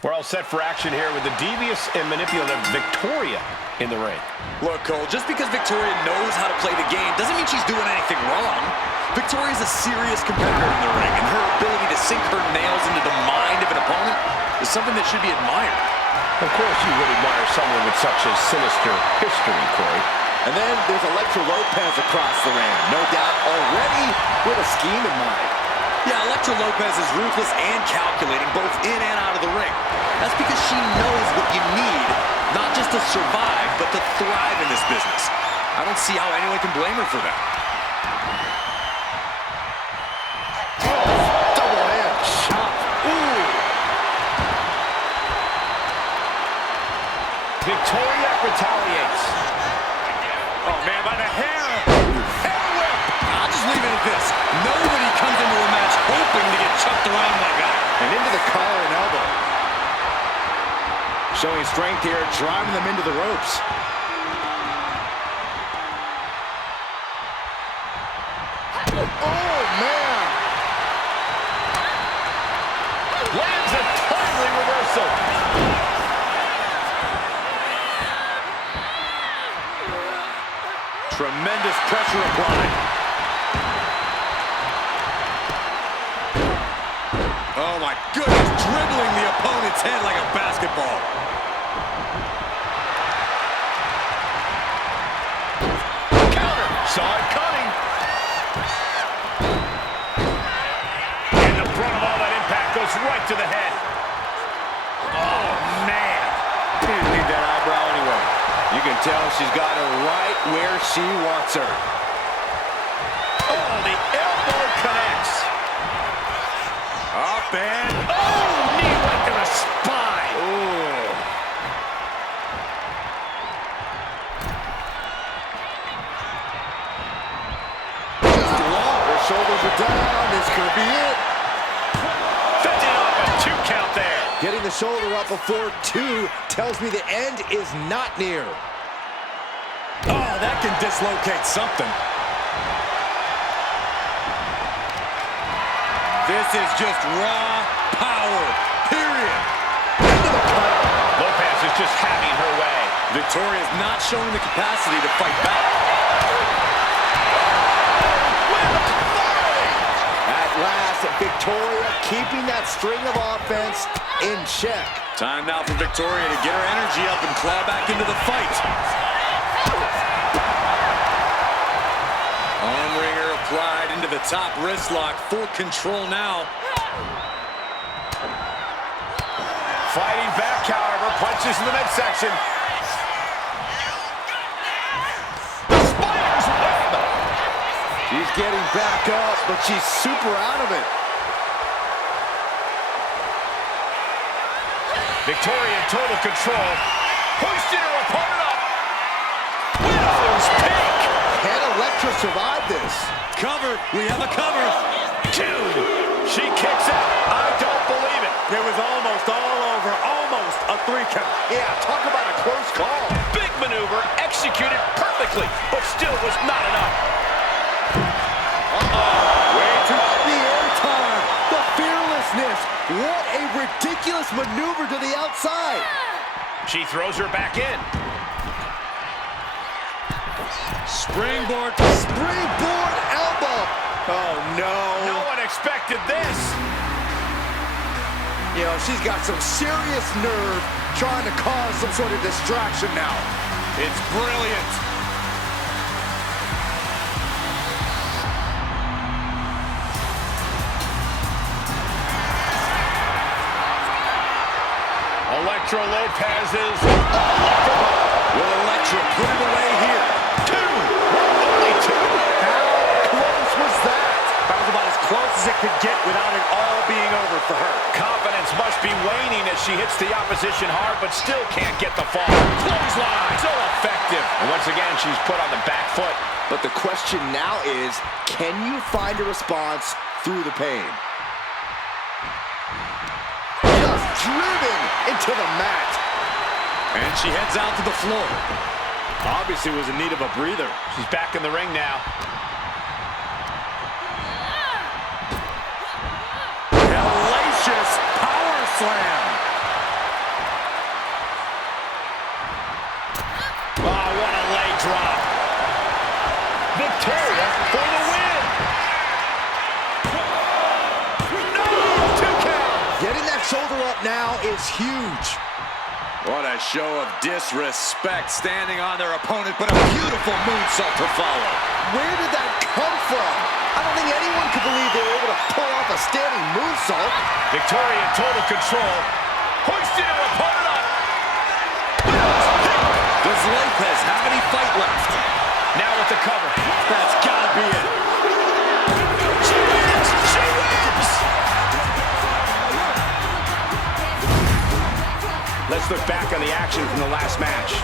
We're all set for action here with the devious and manipulative Victoria in the ring. Look, Cole, just because Victoria knows how to play the game doesn't mean she's doing anything wrong. Victoria's a serious competitor in the ring, and her ability to sink her nails into the mind of an opponent is something that should be admired. Of course you would admire someone with such a sinister history, Corey. And then there's Elektra Lopez across the ring. No doubt already with a scheme in mind. Yeah, Elektra Lopez is ruthless and calculating both in and out of the ring. That's because she knows what you need, not just to survive, but to thrive in this business. I don't see how anyone can blame her for that. Double hand shot. Ooh. Victoria retaliates. Oh, man, by the hair. Hair whip. I'll just leave it at this. Nobody comes into a match hoping to get chucked around like that. And into the collar and elbow. Showing strength here, driving them into the ropes. Oh, man. Lands a timely reversal. Tremendous pressure applied. Oh my goodness, dribbling the opponent's head like a basketball. Counter, saw it coming. And the brunt of all that impact goes right to the head. Oh, man. Didn't need that eyebrow anyway. You can tell she's got her right where she wants her. Oh, the elbow connects. Up and... Oh, knee right to the spine. Ooh. Just long. Her shoulders are down. This could be it. Fending off a 2 count there. Getting the shoulder up before 2 tells me the end is not near. Oh, that can dislocate something. This is just raw power, period. Into the cover. Lopez is just having her way. Victoria's not showing the capacity to fight back. At last, Victoria keeping that string of offense in check. Time now for Victoria to get her energy up and claw back into the fight. Arm wringer applied into the top wrist lock. Full control now. Fighting back, however, punches in the midsection. The spider's web. She's getting back up, but she's super out of it. Victoria in total control. Hoisting her opponent up. Widow's pick. Can Elektra survive this? Cover. We have a cover. 2. She kicks out. I don't believe it. It was almost all over. Almost a 3 count. Yeah, talk about a close call. Big maneuver executed perfectly, but still was not enough. Way too much. The airtime. The fearlessness. What a ridiculous maneuver to the outside. She throws her back in. Springboard. Springboard elbow. Oh, no. No one expected this. You know, she's got some serious nerve trying to cause some sort of distraction now. It's brilliant. Elektra Lopez is electrified. Will Elektra put it away here? 2. Only 2. How close was that? That was about as close as it could get without it all being over for her. Confidence must be waning as she hits the opposition hard, but still can't get the fall. Clothesline. So effective. And once again, she's put on the back foot. But the question now is, can you find a response through the pain? Just driven into the mat. And she heads out to the floor. Obviously was in need of a breather. She's back in the ring now. Hellacious power slam. drop. Victoria for the win. No, 2 count. Getting that shoulder up now is huge. What a show of disrespect standing on their opponent, but a beautiful moonsault to follow. Where did that come from? I don't think anyone could believe they were able to pull off a standing moonsault. Victoria in total control. Hoisting her opponent up. Does Lopez have any fight left? Now with the cover. That's gotta be it. She wins! She wins! Let's look back on the action from the last match.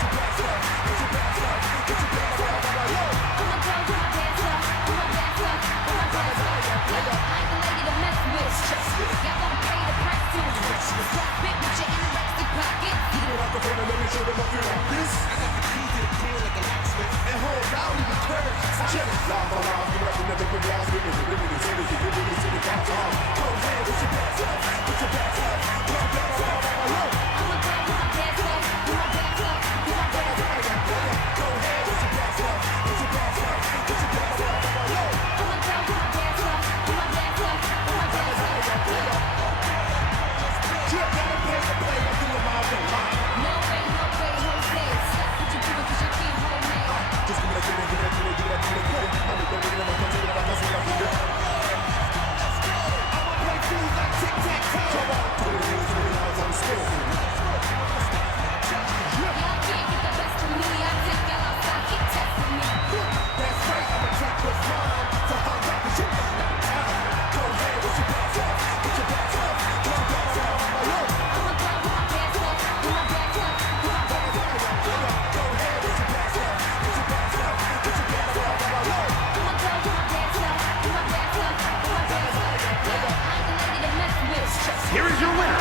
Here is your winner,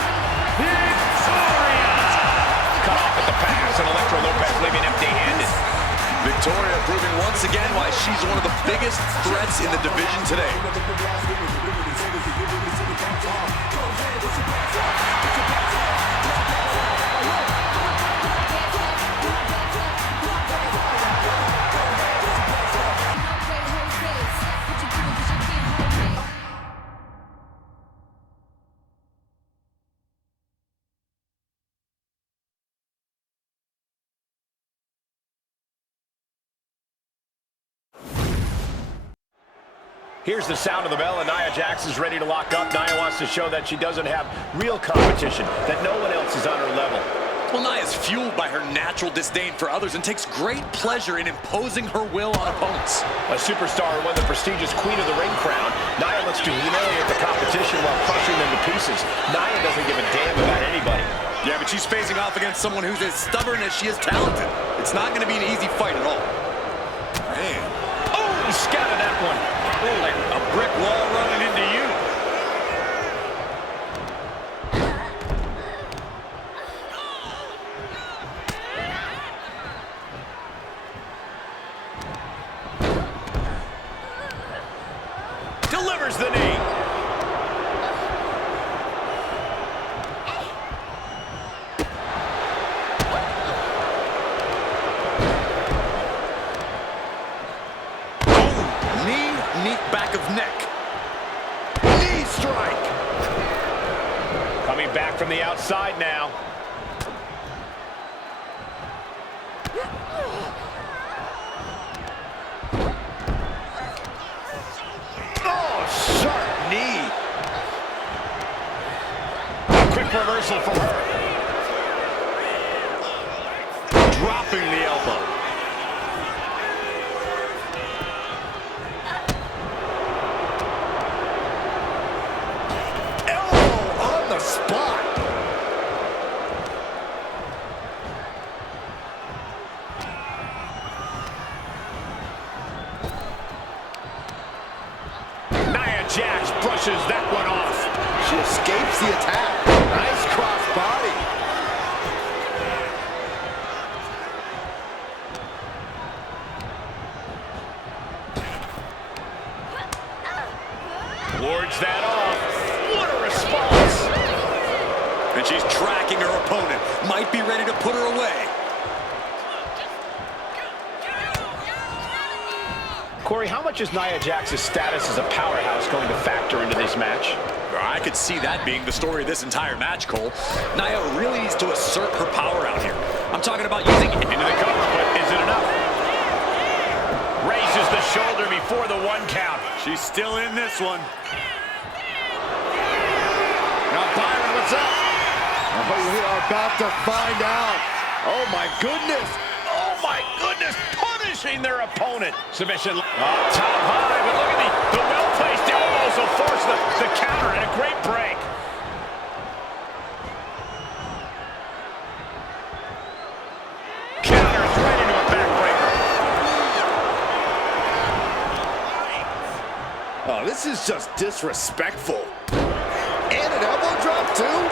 Victoria! Cut off at the pass, and Electra Lopez leaving empty-handed. Victoria proving once again why she's one of the biggest threats in the division today. Here's the sound of the bell, and Nia Jax is ready to lock up. Nia wants to show that she doesn't have real competition, that no one else is on her level. Well, Nia is fueled by her natural disdain for others and takes great pleasure in imposing her will on opponents. A superstar who won the prestigious Queen of the Ring crown, Nia looks to humiliate the competition while crushing them to pieces. Nia doesn't give a damn about anybody. Yeah, but she's facing off against someone who's as stubborn as she is talented. It's not going to be an easy fight at all. Man. Oh, he scouted that one. Like a brick wall running into you. Delivers the knee. Back of neck. Knee strike. Coming back from the outside now. Oh, sharp knee. Quick reversal from her. Dropping the elbow. Spot. Nia Jax brushes that one off. She escapes the attack. Nice cross body. Wards that off. What a response. And she's tracking her opponent. Might be ready to put her away. Corey, how much is Nia Jax's status as a powerhouse going to factor into this match? I could see that being the story of this entire match, Cole. Nia really needs to assert her power out here. I'm talking about using it into the cover, but is it enough? Raises the shoulder before the 1 count. She's still in this one. Now, Byron, what's up? Oh, we are about to find out. Oh, my goodness. Oh, my goodness. Punishing their opponent. Submission. Top high, but look at the well-placed elbows will force the counter and a great break. Counters right into a backbreaker. Oh, this is just disrespectful. And an elbow drop, too?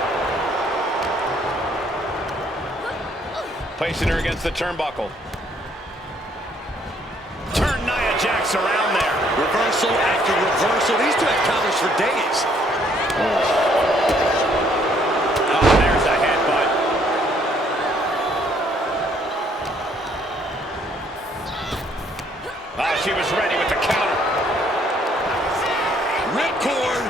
Placing her against the turnbuckle. Turn Nia Jax around there. Reversal after reversal. These two have counters for days. Oh, there's a headbutt. Oh, she was ready with the counter. Ripcord.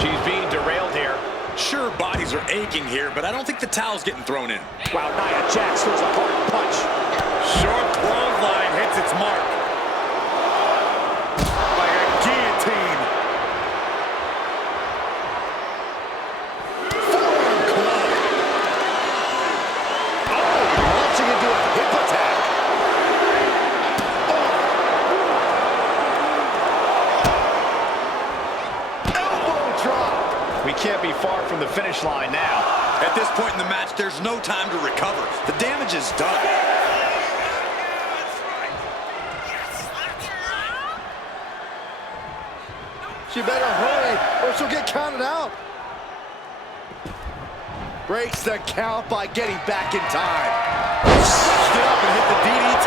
She's being derailed here. Sure, bodies are aching here, but I don't think the towel's getting thrown in. Wow, Nia Jax throws a hard punch. Short clothesline hits its mark. Like a guillotine. Forearm club. Oh, launching into a hip attack. Oh. Elbow drop. We can't be far from the finish line now. At this point in the match, there's no time to recover. The damage is done. She better hurry or she'll get counted out. Breaks the count by getting back in time. Switched it up and hit the DDT.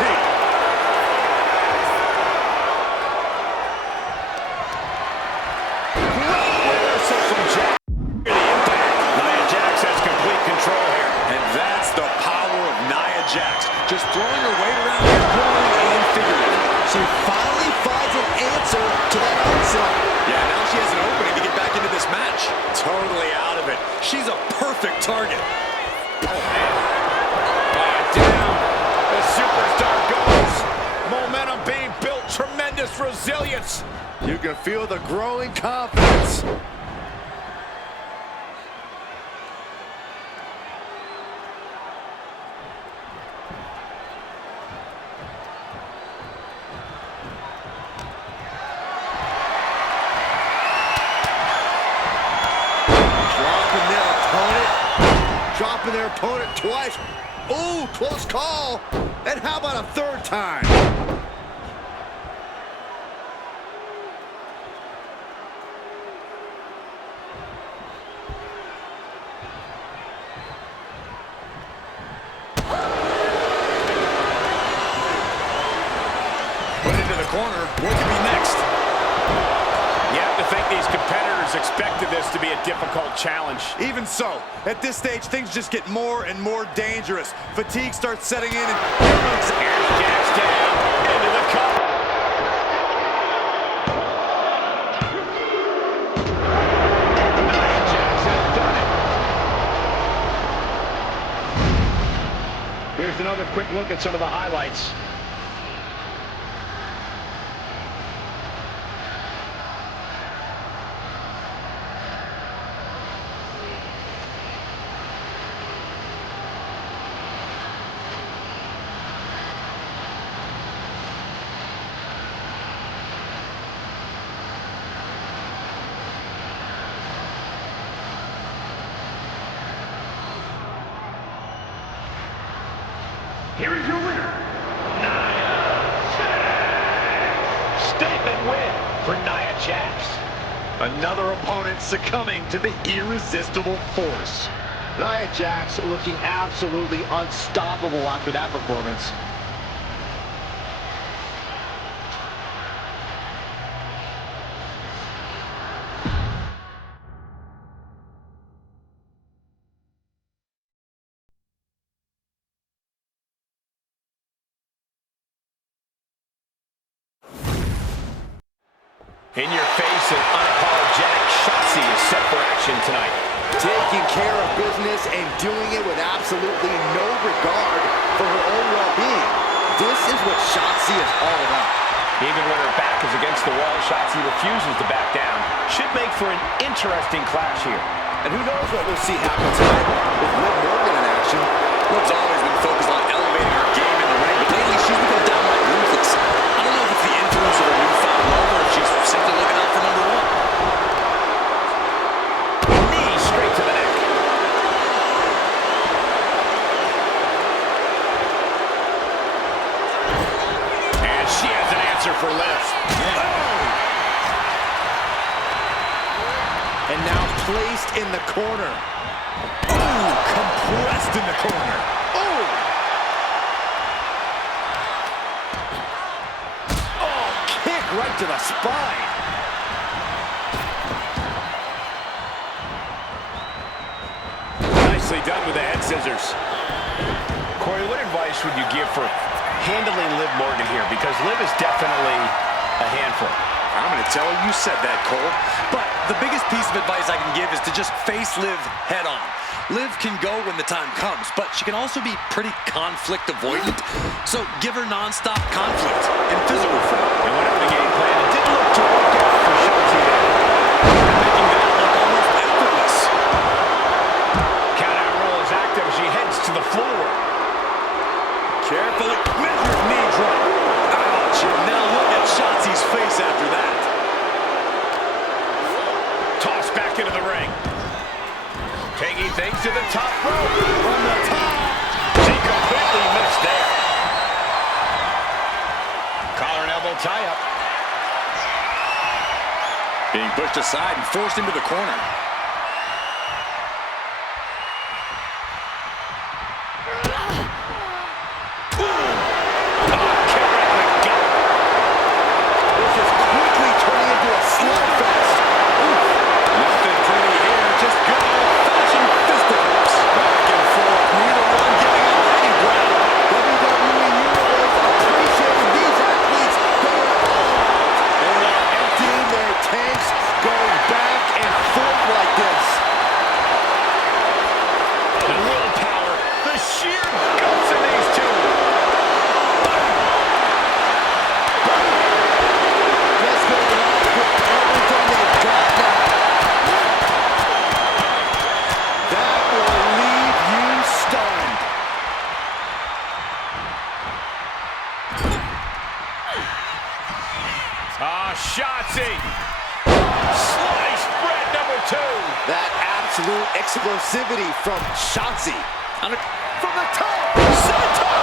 Great reversal from Jax. The impact. Nia Jax has complete control here. And that's the power of Nia Jax. Just throwing her weight around here, literally and figuratively. She finally finds an answer to that onslaught. Yeah, now she has an opening to get back into this match. Totally out of it. She's a perfect target. Down. The superstar goes. Momentum being built. Tremendous resilience. You can feel the growing confidence. Dropping their opponent twice. Ooh, close call. And how about a third time? Put into the corner. What could be next? You have to think these competitors expected this to be a difficult challenge. Even so, at this stage, things just get more and more dangerous. Fatigue starts setting in, and Jax down into the cover. Nia Jax has done it. Here's another quick look at some of the highlights. Here is your winner, Nia Jax. Statement win for Nia Jax. another opponent succumbing to the irresistible force. Nia Jax looking absolutely unstoppable after that performance. In your face and unapologetic, Shotzi is set for action tonight. Taking care of business and doing it with absolutely no regard for her own well-being. This is what Shotzi is all about. Even when her back is against the wall, Shotzi refuses to back down. Should make for an interesting clash here. And who knows what we'll see happen tonight with Liv Morgan in action. Liv's always been focused on elevating her game in the ring, but lately she's become downright ruthless. I don't know if it's the influence of her newfound love or if she's simply looking out for number one. Knee straight to the neck. And she has an answer for Liv. And now placed in the corner. Oh, compressed in the corner. Oh! Oh, kick right to the spine. Nicely done with the head scissors. Corey, what advice would you give for handling Liv Morgan here? Because Liv is definitely a handful. I'm going to tell her you said that, Cole. But the biggest piece of advice I can give is to just face Liv head on. Liv can go when the time comes, but she can also be pretty conflict avoidant. So give her nonstop conflict in physical form. And whatever the game plan, it didn't look to work out for Shotzi there. Making that look almost effortless. Count out roll is active as she heads to the floor. Carefully measured knee drop. Ouch, and now look at Shotzi's face after that. Toss back into the ring. Taking things to the top rope. From the top. She completely missed there. Collar and elbow tie up. Being pushed aside and forced into the corner. Shotzi. Slice bread number 2. That absolute explosivity from Shotzi. From the top. Senton.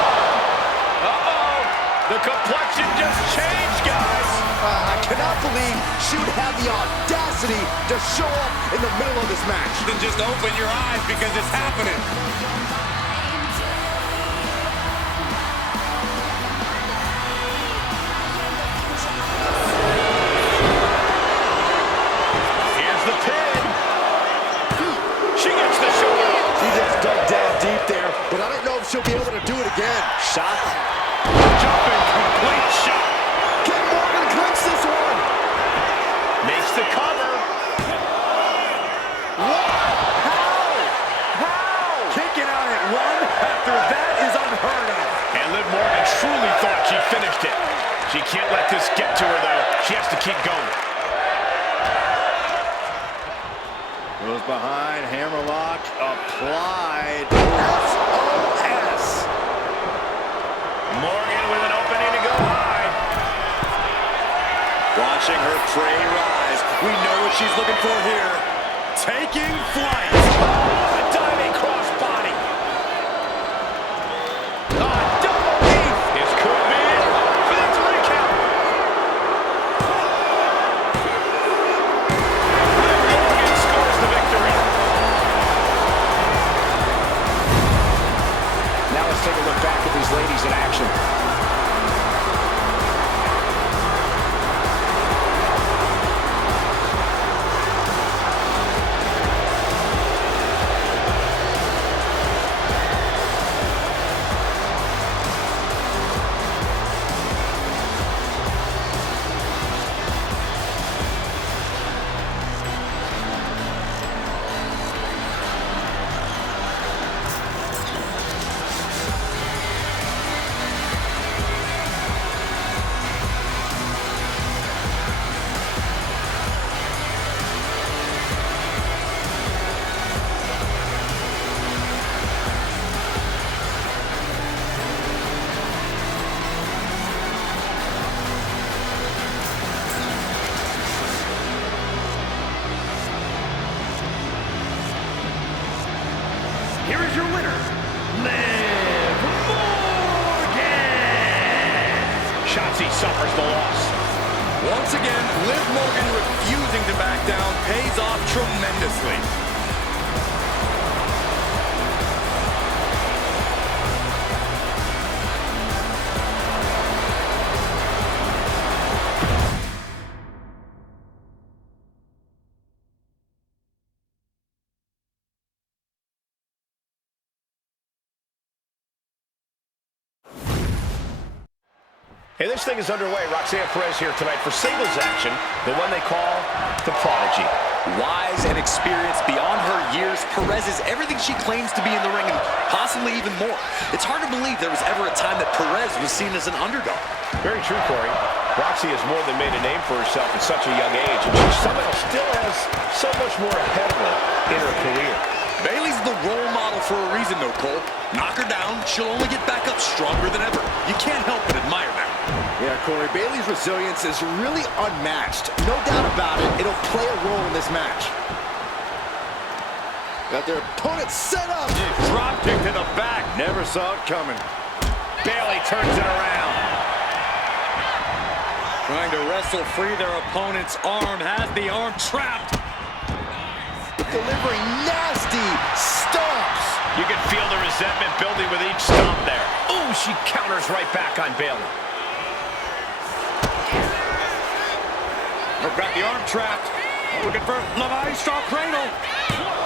Uh-oh. The complexion just changed, guys. I cannot believe she would have the audacity to show up in the middle of this match. Then just open your eyes because it's happening. Here's the pin. She gets the shoulder. She just dug down deep there, but I don't know if she'll be able to do it again. Shot. Jumping complete shot. Can Morgan clinch this one? Makes the cover. What? How? Kicking out at 1 after that is unheard of. And Liv Morgan truly thought she finished it. She can't let this get to her, though. She has to keep going. Goes behind, hammerlock applied. SOS. Morgan with an opening to go high. Watching her prey rise. We know what she's looking for here. Taking flight. Oh, a diving crossbody. Double knee. This could be it for the 3 count. Liv Morgan scores the victory. Now let's take a look back at these ladies in action. Shotzi suffers the loss. Once again, Liv Morgan refusing to back down pays off tremendously. Hey, this thing is underway. Roxanne Perez here tonight for singles action, the one they call the Prodigy. Wise and experienced beyond her years, Perez is everything she claims to be in the ring and possibly even more. It's hard to believe there was ever a time that Perez was seen as an underdog. Very true, Corey. Roxy has more than made a name for herself at such a young age, and she somehow still has so much more ahead of her in her career. Bayley's the role model for a reason, though, Cole. Knock her down, she'll only get back up stronger than ever. You can't help but admire that. Yeah, Corey, Bayley's resilience is really unmatched. No doubt about it, it'll play a role in this match. Got their opponent set up. Drop kick to the back. Never saw it coming. Bayley turns it around. Trying to wrestle free their opponent's arm. Has the arm trapped. Delivering nasty stomps. You can feel the resentment building with each stomp there. Ooh, she counters right back on Bayley. Got the arm trapped. Looking for La Maestro cradle.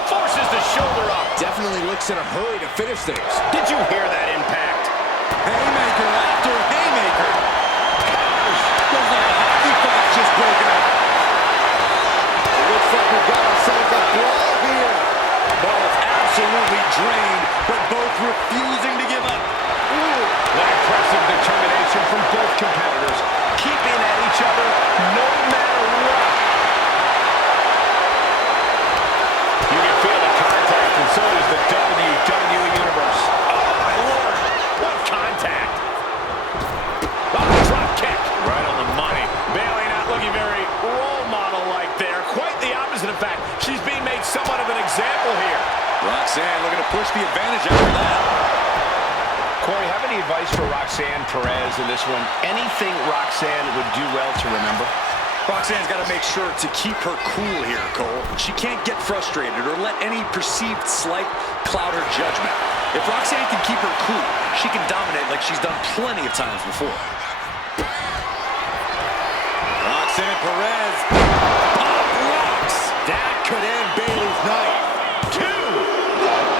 Forces the shoulder up. Definitely looks in a hurry to finish things. Did you hear that impact? Haymaker after haymaker. Looks like a hockey fight's just broken up. It looks like we've got ourselves a brawl here. Ball absolutely drained, but both refusing to give up. Ooh, what impressive determination from both competitors, keeping at each other no matter what. You can feel the contact, and so does the WWE Universe. Oh, my Lord, what contact. Oh, drop kick. Right on the money. Bayley not looking very role model-like there. Quite the opposite, in fact. She's being made somewhat of an example here. Roxanne looking to push the advantage after that. Corey, have any advice for Roxanne Perez in this one? Anything Roxanne would do well to remember? Roxanne's got to make sure to keep her cool here, Cole. She can't get frustrated or let any perceived slight cloud her judgment. If Roxanne can keep her cool, she can dominate like she's done plenty of times before. Roxanne Perez. Pop rocks. That could end Bayley's night.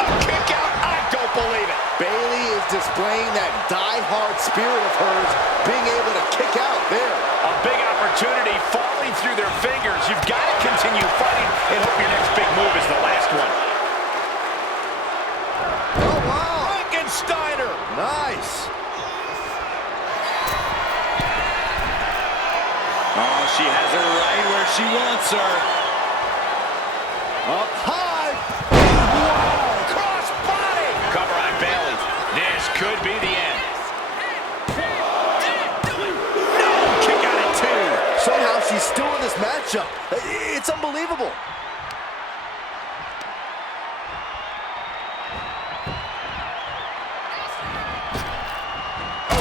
A kick out. I don't believe it. Bayley is displaying that die-hard spirit of hers, being able to kick out there. A big opportunity falling through their fingers. You've got to continue fighting and hope your next big move is the last one. Oh, wow. Frankensteiner. Nice. Oh, she has her right where she wants her. Up high. Wow. Cross body. Cover on Bayley. This could be the end. No. Kick out at two. Somehow she's still in this matchup. It's unbelievable.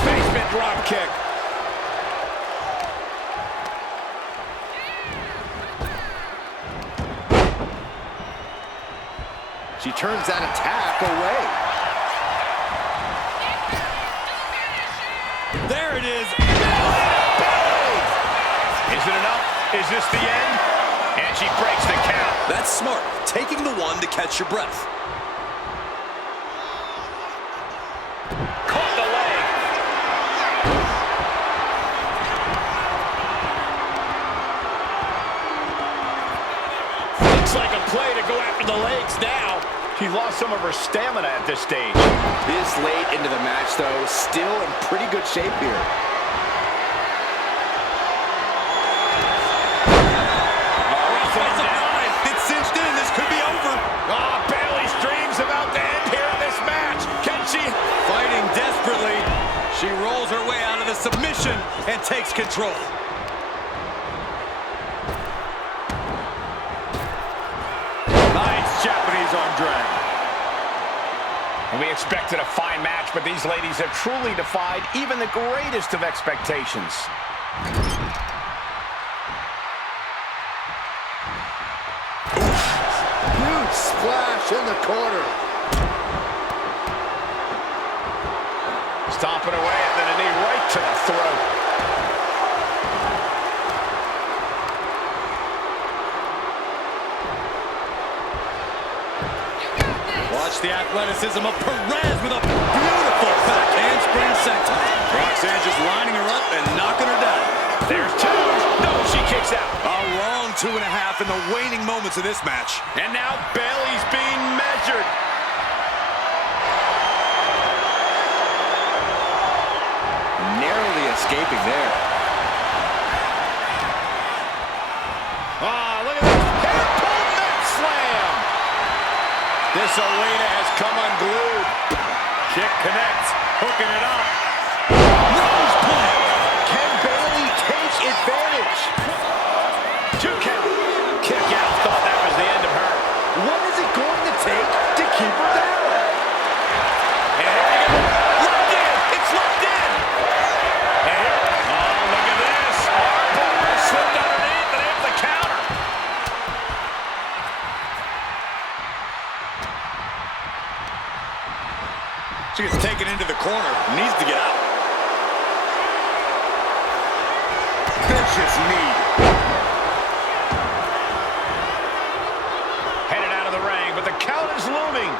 Basement drop kick. She turns that attack away. There it is. Is it enough? Is this the end? And she breaks the count. That's smart, taking the one to catch your breath. Caught the leg. Looks like a play to go after the legs now. She's lost some of her stamina at this stage. This late into the match, though, still in pretty good shape here. It's cinched in. This could be over. Oh, Bayley's dreams about to end here in this match. Can she? Fighting desperately. She rolls her way out of the submission and takes control. Nice Japanese arm drag. We expected a fine match, but these ladies have truly defied even the greatest of expectations. Huge splash in the corner. Stomping away and then a knee right to the throat. Watch the athleticism of Perez with a beautiful back handspring senton. Roxanne just lining her up and knocking her down. There's two. No, she kicks out. A long 2.5 in the waning moments of this match. And now Bayley's being measured. Narrowly escaping there. Ah, look at this. Hair-pull neck slam. This Alita has come unglued. Kick connects. Hooking it up. Rose plant. Can Bayley take advantage? 2 count. Kick out. Thought that was the end of her. What is it going to take to keep her down? And here we go. Locked in. It's locked in. And here. Oh, look at this. Armbar slipped underneath and hit the counter. She gets taken into the corner. Needs to get out. Vicious knee. Headed out of the ring, but the count is looming.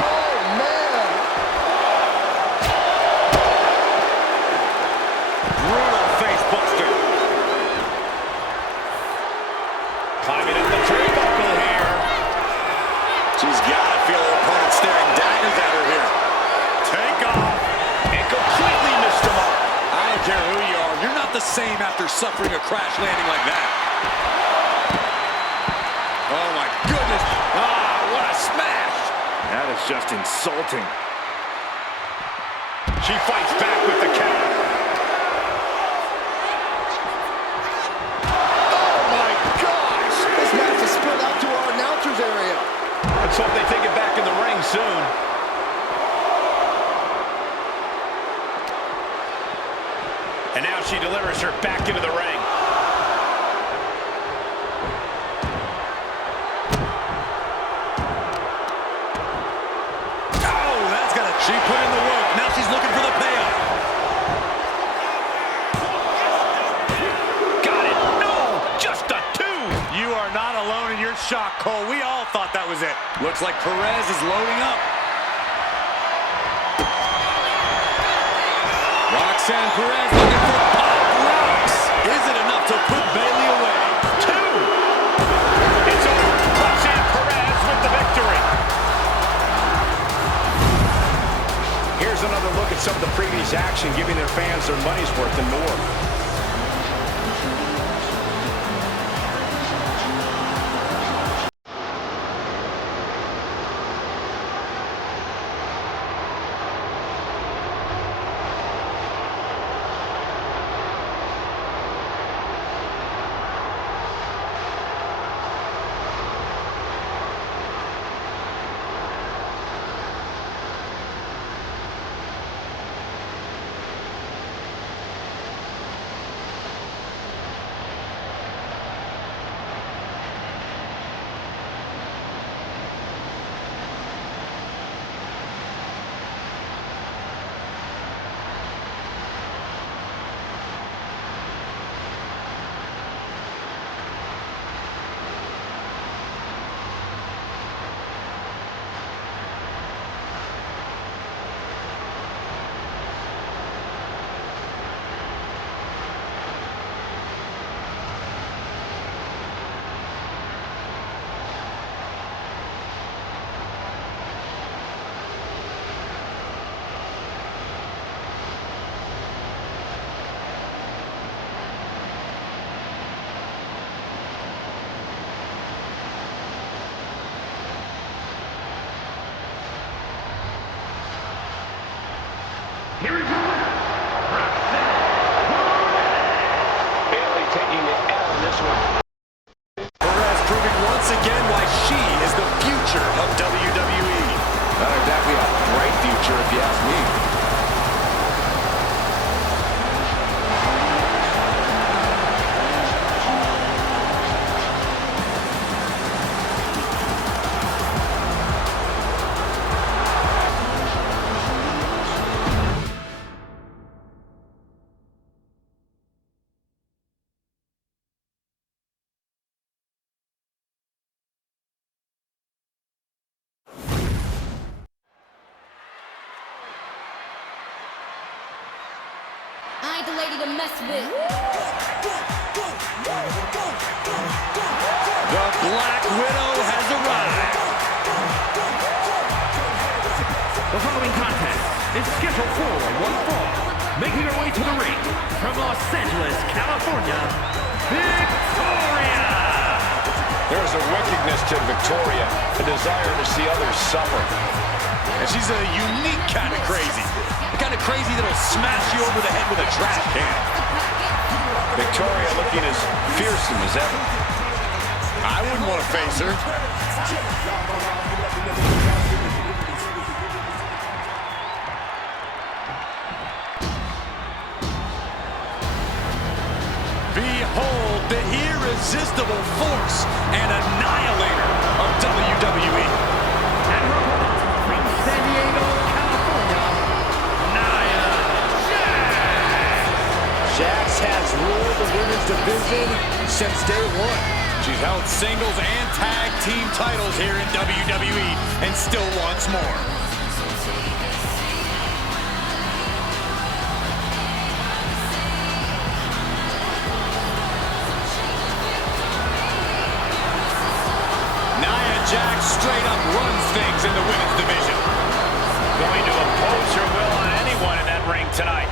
Oh, man. Brutal face buster. Climbing in the turnbuckle here. She's got to feel her opponent staring daggers at her here. Take off. And completely missed the mark. I don't care who you are. You're not the same after suffering a crash landing like that. Oh, my goodness. Ah, what a smash. That is just insulting. She fights back with the counter. Oh, my gosh. This match has spilled out to our announcer's area. Let's hope they take it back in the ring soon. And now she delivers her back into the ring. Oh, that's got to... She put in the work. Now she's looking for the payoff. Got it. No, just a 2. You are not alone in your shock, Cole. We all thought that was it. Looks like Perez is loading up. Roxanne Perez looking for pop rocks. Is it enough to put Bayley away? 2. It's over. Roxanne Perez with the victory. Here's another look at some of the previous action, giving their fans their money's worth and more. ain't the lady to mess with. The Black Widow has arrived. The following contest is scheduled for one fall. Making her way to the ring from Los Angeles, California, Victoria! There's a wickedness to Victoria, a desire to see others suffer. And she's a unique kind of crazy. The kind of crazy that'll smash you over the head with a trash can. Victoria looking as fearsome as ever. I wouldn't want to face her. Behold the irresistible force and annihilator of WWE. And her opponent from San Diego, California, Nia Jax! Jax has ruled the women's division since day one. She's held singles and tag team titles here in WWE and still wants more. Nia Jax straight up runs things in the women's division. Going to impose her will on anyone in that ring tonight.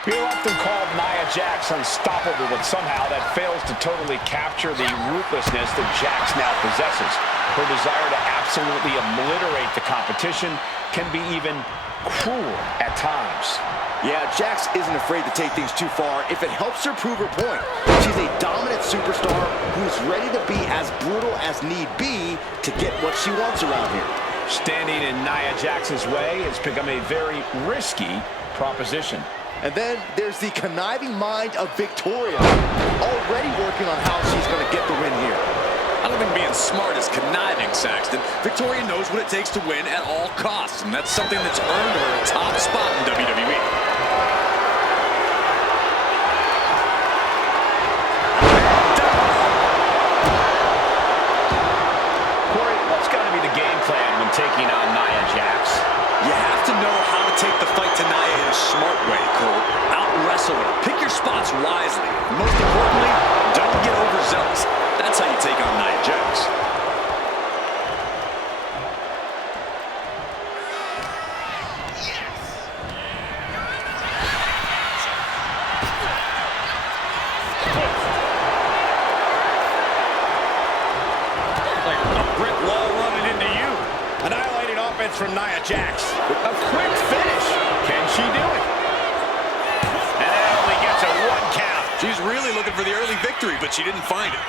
People often call Nia Jax unstoppable, but somehow that fails to totally capture the ruthlessness that Jax now possesses. Her desire to absolutely obliterate the competition can be even cruel at times. Yeah, Jax isn't afraid to take things too far if it helps her prove her point. She's a dominant superstar who's ready to be as brutal as need be to get what she wants around here. Standing in Nia Jax's way has become a very risky proposition. And then there's the conniving mind of Victoria, already working on how she's going to get the win here. I don't think being smart is conniving, Saxton. Victoria knows what it takes to win at all costs, and that's something that's earned her a top spot in WWE. Corey, what's got to be the game plan when taking on Nia Jax? You have to know how to take the fight to Nia in a smart way, Cole. Out-wrestle her. Pick your spots wisely. Most importantly, don't get overzealous. That's how you take on Nia Jax. Like a brick wall running into you. Annihilating offense from Nia Jax. A quick finish. Can she do it? And that only gets a 1 count. She's really looking for the early victory, but she didn't find it.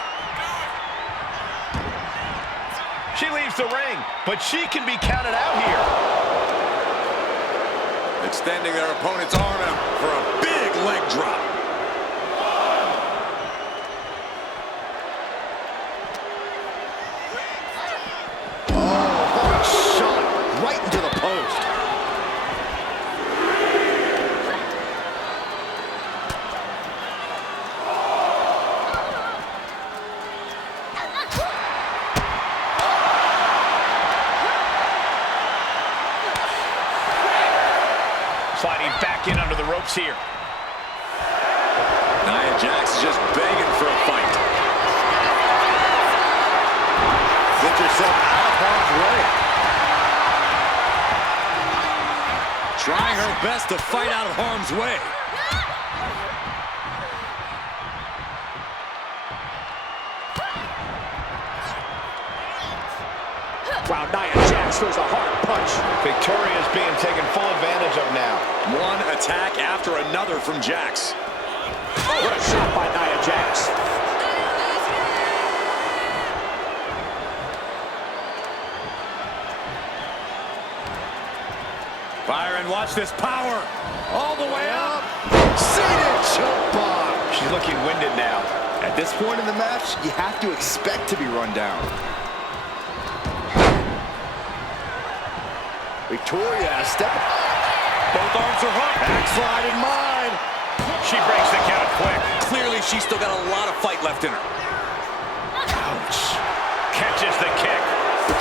She leaves the ring, but she can be counted out here. Extending their opponent's arm out for a big leg drop. Hard shot right into the post. Sliding back in under the ropes here. Nia Jax is just begging for a fight. Get yourself out of harm's way. Trying her best to fight out of harm's way. Wow, Nia Jax throws a hard punch. Victoria is being taken full advantage of now. One attack after another from Jax. What a shot by Nia Jax. Byron, watch this power. All the way up. Seated choke bomb. She's looking winded now. At this point in the match, you have to expect to be run down. Victoria step. Both arms are hooked. Backslide in mind. She breaks the count quick. Clearly me she's still got a lot of fight left in her. Ouch. Catches the kick.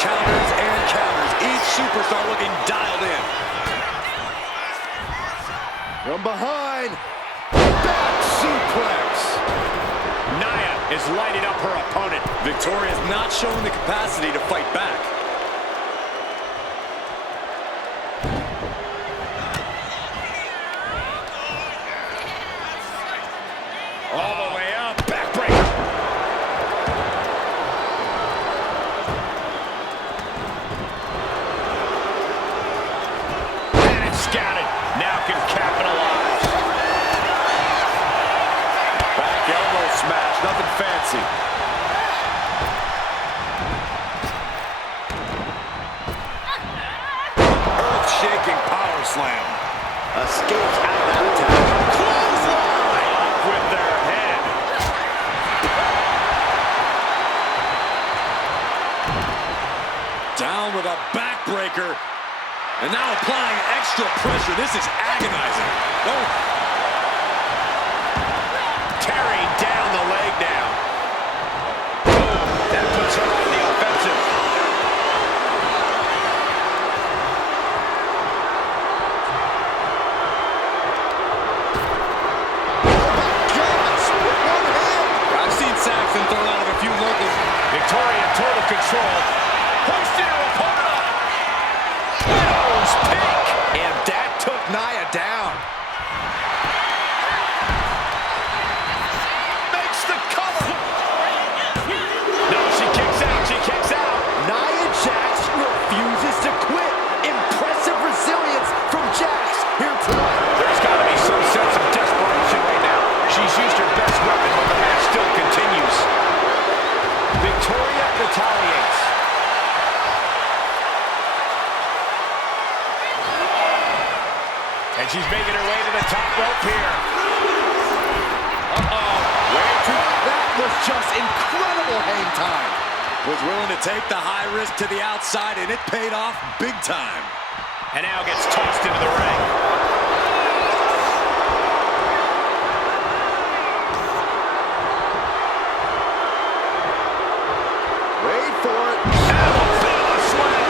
Counters and counters. Each superstar looking dialed in. From behind. Back suplex. Nia is lighting up her opponent. Victoria's not showing the capacity to fight back. All the way up. Backbreaker. And it's scouted. Now can capitalize. Back elbow smash. Nothing fancy. Earth-shaking power slam. Escapes out of that attack. Clothesline. Off with their head. Down with a backbreaker. And now applying extra pressure. This is agonizing. Oh. Carrying down the leg now. Boom. That puts her on the offensive. I've seen Saxon thrown out of a few locals. Victoria in total control. Hoisting her opponent up. Widow's Peak. And that took Nia down. Makes the cover. No, she kicks out. She kicks out. Nia Jax refuses to quit. Impressive resilience from Jax here tonight. There's got to be some sense of desperation right now. She's used her best weapon, but the match still continues. Victoria retaliates. And she's making her way to the top rope here. Uh-oh. That was just incredible hang time. Was willing to take the high risk to the outside, and it paid off big time. And now gets tossed into the ring. Wait for it. Alabama slam.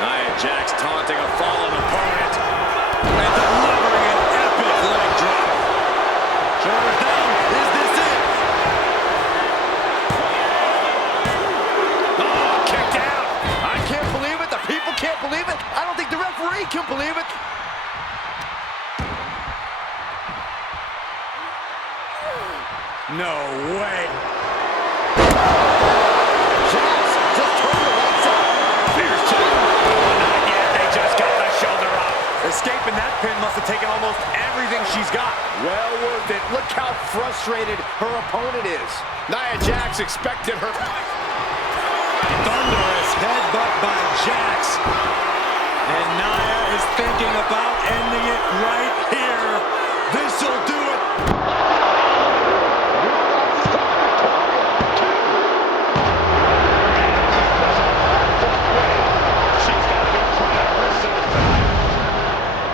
Nia Jax taunting a fallen opponent and delivering an epic leg drop. Shoulders down. Is this it? Oh, kicked out. I can't believe it. The people can't believe it. I don't think the referee can believe it. No way. Jax just turned the lights out. There's two. Not yet. They just got the shoulder up. Escaping that pin must have taken almost everything she's got. Well worth it. Look how frustrated her opponent is. Nia Jax expected her. Thunderous headbutt by Jax. And Nia is thinking about ending it right here. This'll do it.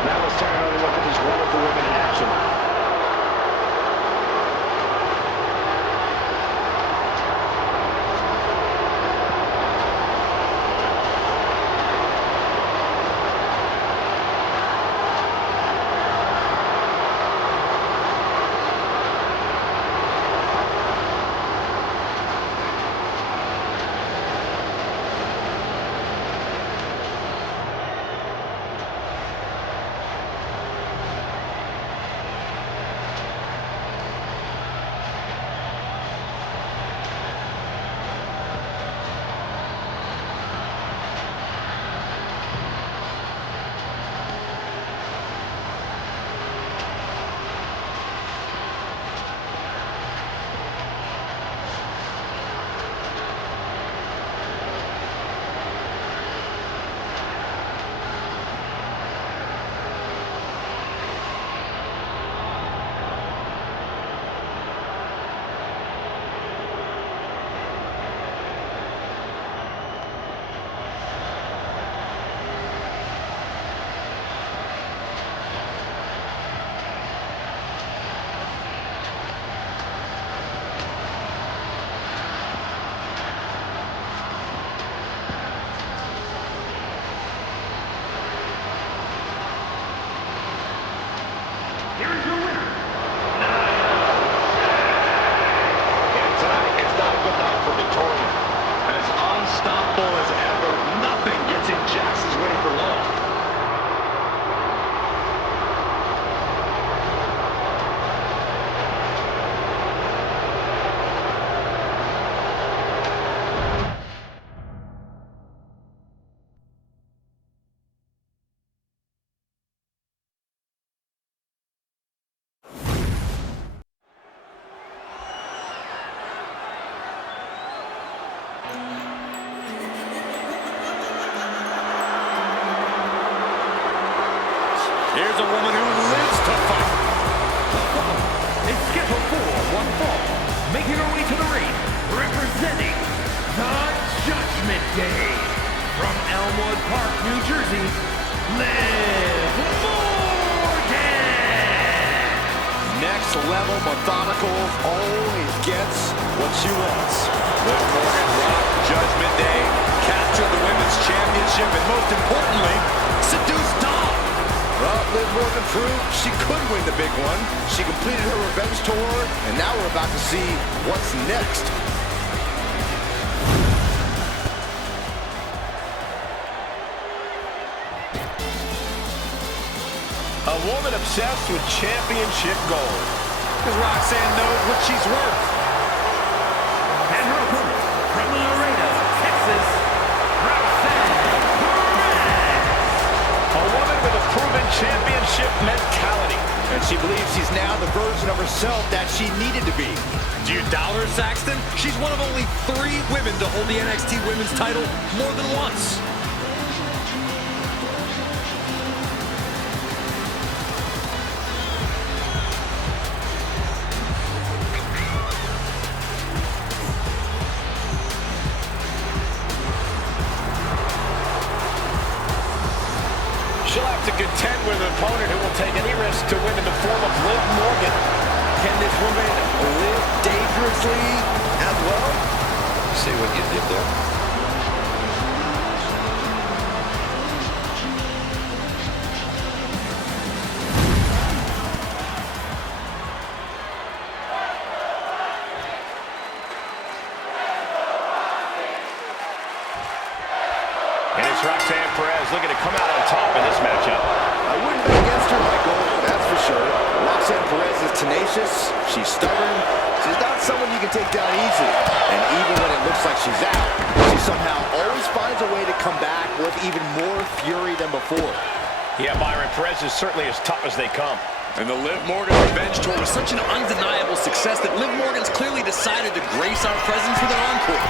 Now let's take another look at these wonderful women in action. comfortable as ever. Nothing gets in Jackson's way for long. Here's a woman who lives to fight. It's scheduled for one fall. Making her way to the ring, representing the Judgment Day. From Elmwood Park, New Jersey, Liv Morgan! Next level methodical, always gets what she wants. Liv Morgan rocked Judgment Day, captured the Women's Championship, and most importantly, seduced Dom. Well, Liv Morgan proved she could win the big one. She completed her revenge tour, and now we're about to see what's next. A woman obsessed with championship gold. Because Roxanne knows what she's worth. And her opponent, from Laredo, Texas, Roxanne Perez. A woman with a proven championship mentality. And she believes she's now the version of herself that she needed to be. Do you doubt her, Saxton? She's one of only 3 women to hold the NXT Women's title more than once. She'll have to contend with an opponent who will take any risk to win in the form of Liv Morgan. Can this woman live dangerously as well? See what you did there. And it's Roxanne Perez looking to come out on top in this matchup. I wouldn't bet against her, Michael, that's for sure. Roxanne Perez is tenacious, she's stubborn, she's not someone you can take down easily. And even when it looks like she's out, she somehow always finds a way to come back with even more fury than before. Yeah, Byron, Perez is certainly as tough as they come. And the Liv Morgan revenge tour was such an undeniable success that Liv Morgan's clearly decided to grace our presence with an encore.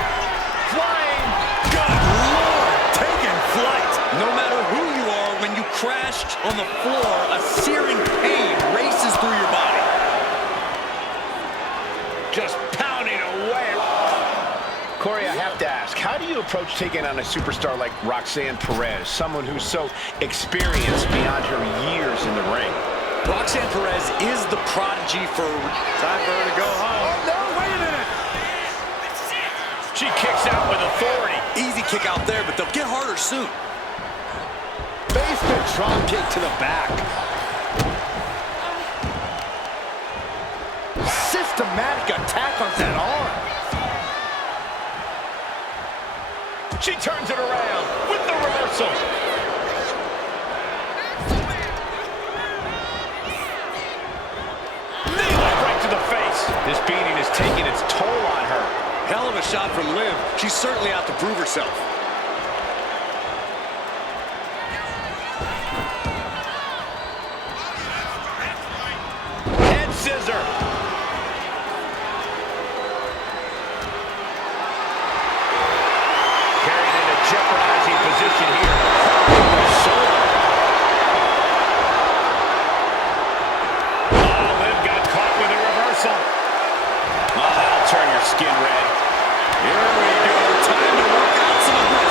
Flying! Good Lord! Taking flight! No matter who you are, when you crashed on the floor, a searing pain races through your body. Just pounding away. Corey, I have to ask, how do you approach taking on a superstar like Roxanne Perez, someone who's so experienced beyond her years in the ring? Roxanne Perez is the prodigy for... Time for her to go home. Oh, no, wait a minute! She kicks out with authority. Easy kick out there, but they'll get harder soon. Basement drop kick to the back. Systematic attack on that arm. She turns it around with the reversal. Right to the face. This beating is taking its toll on her. Hell of a shot from Liv. She's certainly out to prove herself. Head scissor. Carried in a jeopardizing position here. Shoulder. Oh, Liv got caught with a reversal. Oh, that'll turn your skin red. Here we go. Time to work out some aggression.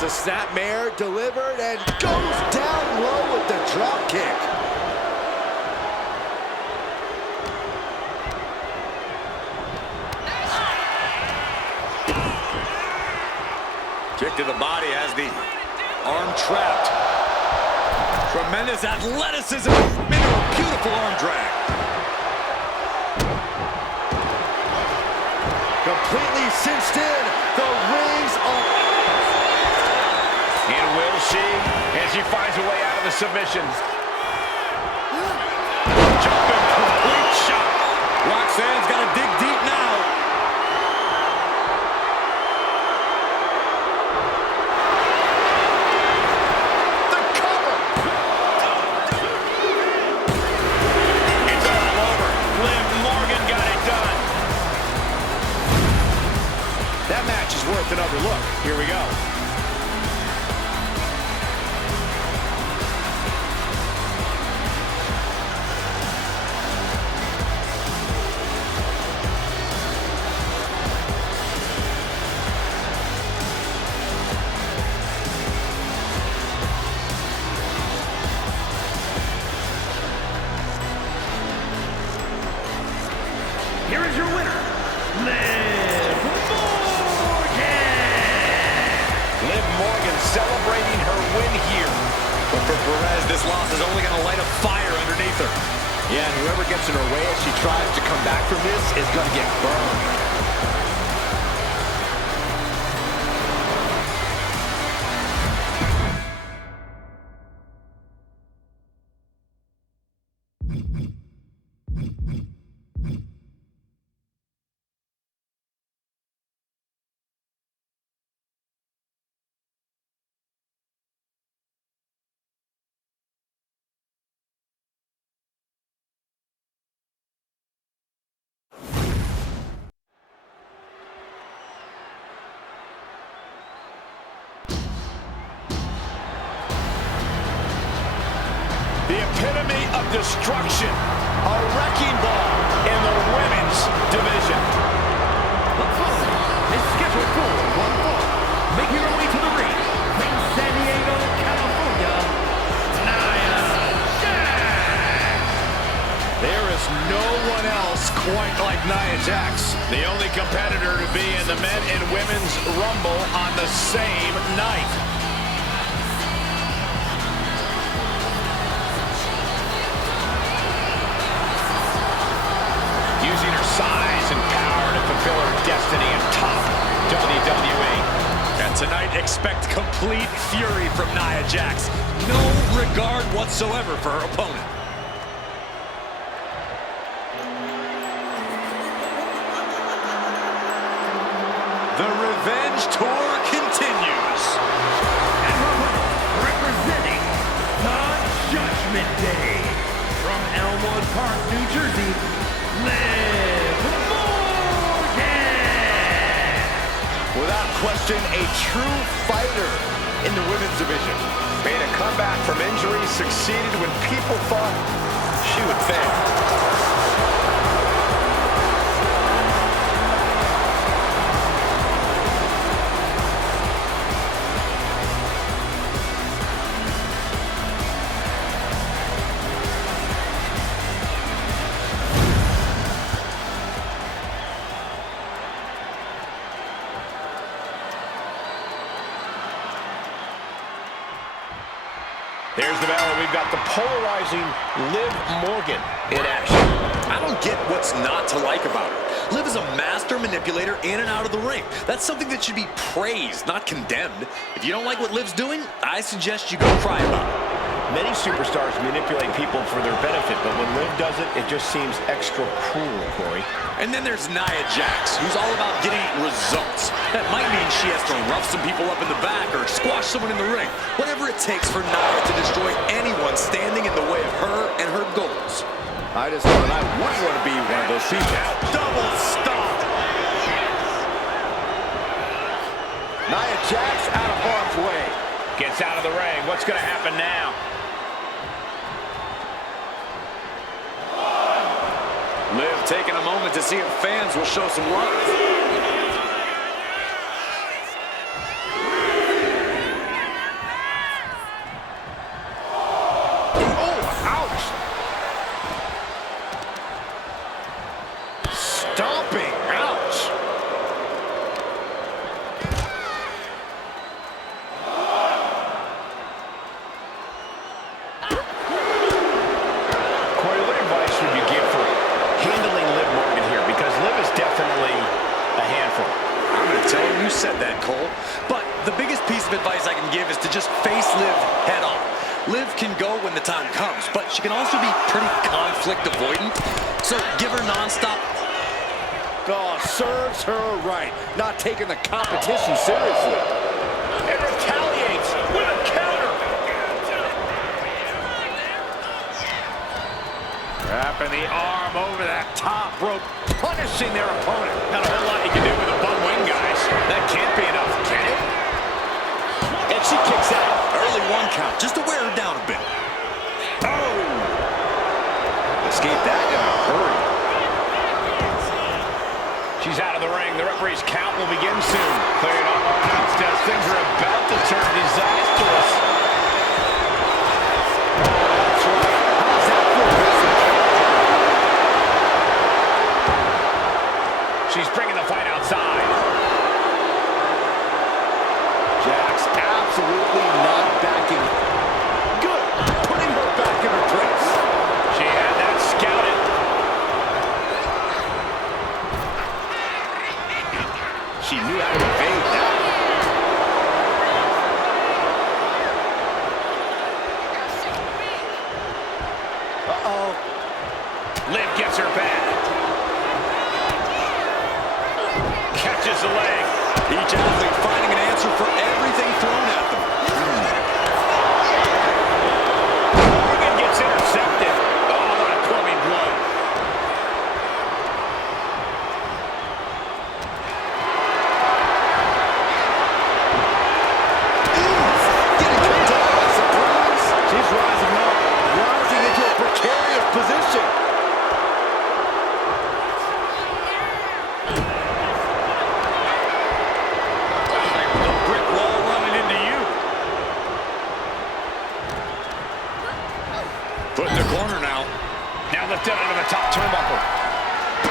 There's a snapmare delivered and goes down low with the drop kick. Kick to the body has the arm trapped. Tremendous athleticism into a beautiful arm drag. Completely cinched in. The rings are... And will she? And she finds a way out of the submission. Jumping complete shot. Roxanne's got to dig deep now. The cover. It's all over. Liv Morgan got it done. That match is worth another look. Here we go. Here is your winner, Liv Morgan! Liv Morgan celebrating her win here. But for Perez, this loss is only going to light a fire underneath her. Yeah, and whoever gets in her way as she tries to come back from this is going to get burned. The epitome of destruction. A wrecking ball in the women's division. The following is scheduled for one fall. Making her way to the ring from San Diego, California, Nia Jax. There is no one else quite like Nia Jax. The only competitor to be in the men and women's rumble on the same night. Using her size and power to fulfill her destiny in top WWE. And tonight, expect complete fury from Nia Jax. No regard whatsoever for her opponent. The Revenge Tour continues. And her winner, representing the Judgment Day from Elmwood Park, New Jersey, Liv Morgan! Without question, a true fighter in the women's division. Made a comeback from injury, succeeded when people thought she would fail. There's the bell. We've got the polarizing Liv Morgan in action. I don't get what's not to like about her. Liv is a master manipulator in and out of the ring. That's something that should be praised, not condemned. If you don't like what Liv's doing, I suggest you go cry about it. Many superstars manipulate people for their benefit, but when Liv does it, it just seems extra cruel, Corey. And then there's Nia Jax, who's all about getting results. That might mean she has to rough some people up in the back or squash someone in the ring. Whatever it takes for Nia to destroy anyone standing in the way of her and her goals. I just thought I wouldn't want to be one of those people. Double stomp. Nia Jax out of harm's way. Gets out of the ring. What's going to happen now? Liv taking a moment to see if fans will show some love. said, Cole. But the biggest piece of advice I can give is to just face Liv head on. Liv can go when the time comes, but she can also be pretty conflict avoidant. So give her nonstop. Oh, serves her right. Not taking the competition seriously. And retaliates with a counter. Wrapping the arm over that top rope, punishing their opponent. Not a whole lot you can do with a bum wing, guys. That can't be enough, can it? And she kicks out. Early one count, just to wear her down a bit. Oh! Escape that in a hurry. She's out of the ring. The referee's count will begin soon. Clearing all announced as things are about to turn disastrous. That's right. How's that for a message? She's bringing the fight outside. Jax absolutely not backing. Good. Putting her back in her place. She had that scouted. She knew how to evade that. Uh-oh. Liv gets her back. Catches the leg. Each athlete finding an answer for everything thrown at them. Morgan gets intercepted. Oh, what a clubbing blow. Getting kicked out by surprise. She's rising up. Rising into a precarious position. Brick wall running into you. Put in the corner now. Now lifted onto the top turnbuckle.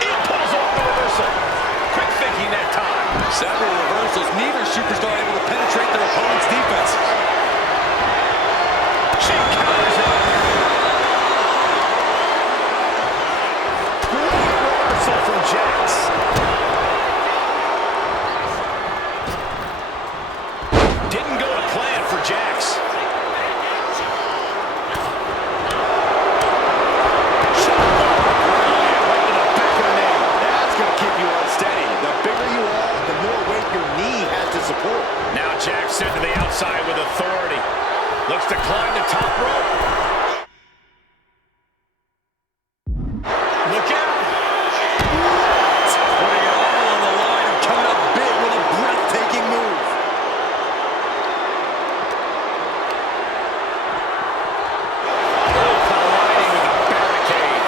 It pulls off the reversal. Quick thinking that time. Several reversals. Neither superstar able to penetrate their opponent's defense. She counters it. Great reversal from Jax. Didn't go to plan for Jax. That's going to keep you unsteady. The bigger you are, the more weight your knee has to support. Now Jax sent to the outside with authority. Looks to climb the top rope. Look out! Putting it all on the line and coming up big with a breathtaking move. Colliding with a barricade.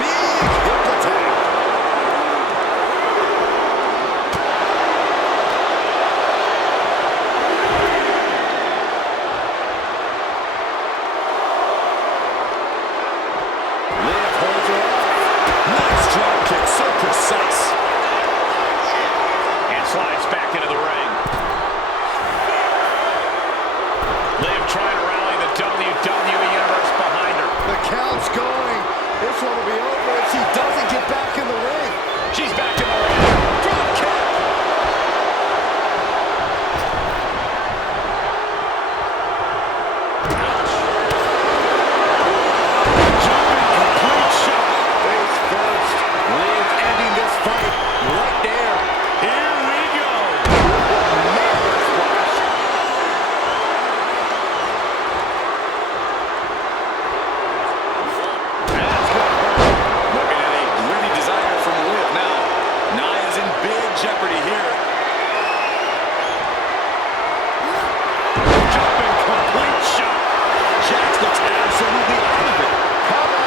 Big hip attack. Liv holds her off. Nice drop kick, so precise. And slides back into the ring. Liv trying to rally the WWE Universe behind her. The count's going. This one will be over if she doesn't get back in the ring. She's back in the ring. Drop kick. Complete shot. Face first. Liv ending this fight right there. Here we go. Mega splash. That's gonna hurt. Looking at a gritty desire from Liv now. Nia's in big jeopardy here. Jumping complete shot. Jax looks absolutely out of it. Cover.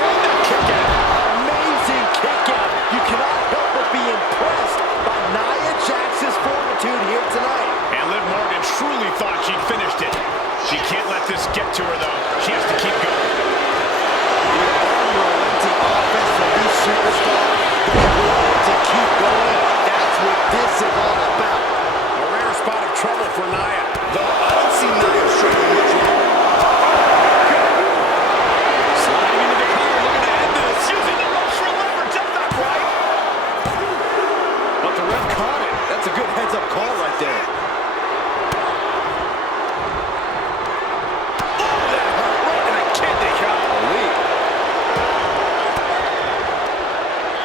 And a kick out. Amazing kick out. You cannot help but be impressed by Nia Jax's fortitude here tonight. And Liv Morgan truly thought she'd finished it. She can't let this get to her, though. She has to keep going. The unrelenting offense from these superstars. The will to keep going. That's what this is all about. A rare spot of trouble for Nia. Though I don't see Nia struggling much longer. Sliding into the corner, looking to end this. Using the ropes for leverage. That's not right. But That's a good heads-up call right there. Oh, that hurt right in the kidney. Golly.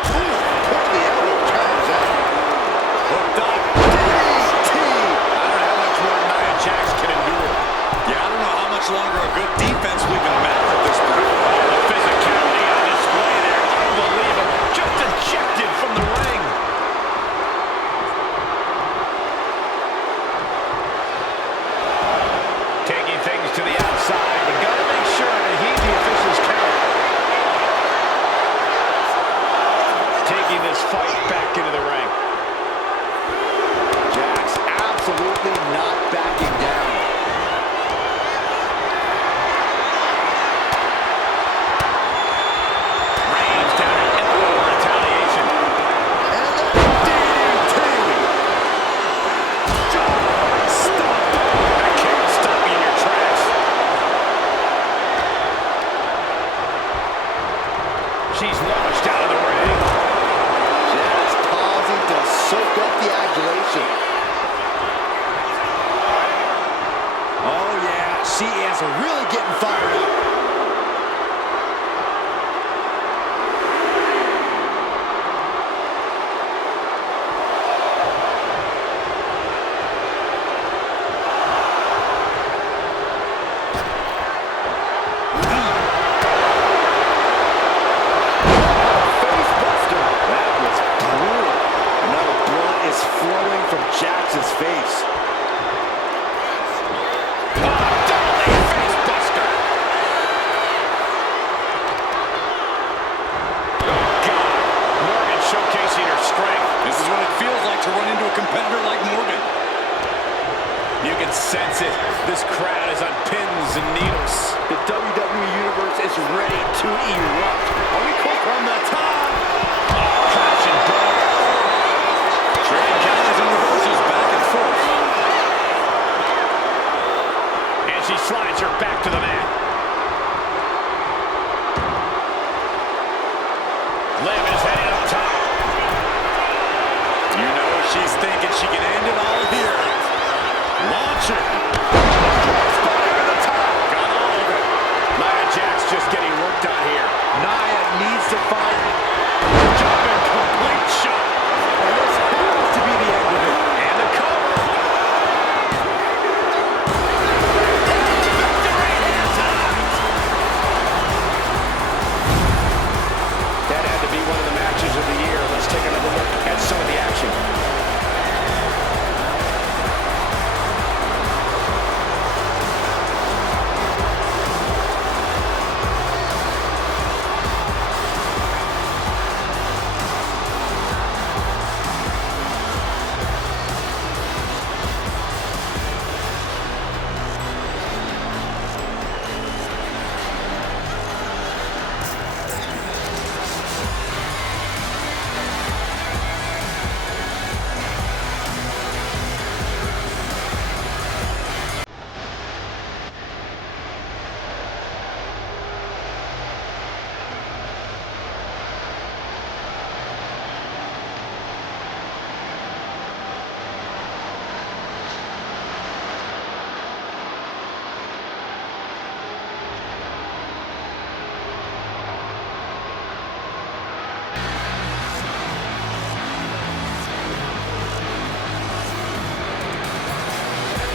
Ooh, push the elbow, counters out. Hooked up. DDT. I don't know how much more Nia Jax can endure. Yeah, I don't know how much longer a good defense we can match at this point. The physicality on display there. Unbelievable. Just ejected from the ring. Taking things to the outside, but got to make sure to heed the official's count. Taking this fight back into the ring. Jax absolutely not backing down. Range down an elbow in retaliation. And then DDT. Stop. That kick will stop you in your tracks. She's launched out of the ring. Jax pausing to soak up the adulation. Oh yeah, she is really getting fired up. Facebuster. That was brutal. Now blood is flowing from Jax's face. Deadly face buster. Oh, God. Morgan showcasing her strength. This is what it feels like to run into a competitor like Morgan. You can sense it. This crowd is on pins and needles. The WWE Universe is ready to erupt. Are we quick from the top? Crash and burn. Trading counters and reversals back and forth. And she slides her back to the mat. Liv is heading up top. You know she's thinking she can end it all here. Launcher. Spotting at the top. Got all of it. Nia Jax just getting worked on here. Nia needs to find it. Jumping complete shot. And this has to be the end of it. And the cover. Victory hands. That had to be one of the matches of the year. Let's take another look at some of the action.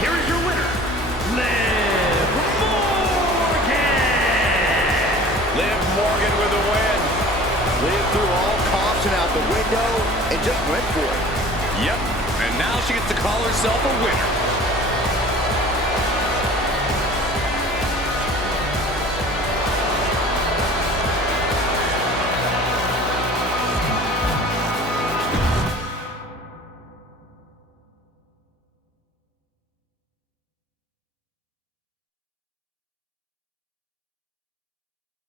Here is your winner, Liv Morgan. Liv Morgan with the win. Liv threw all caution out the window and just went for it. Yep, and now she gets to call herself a winner.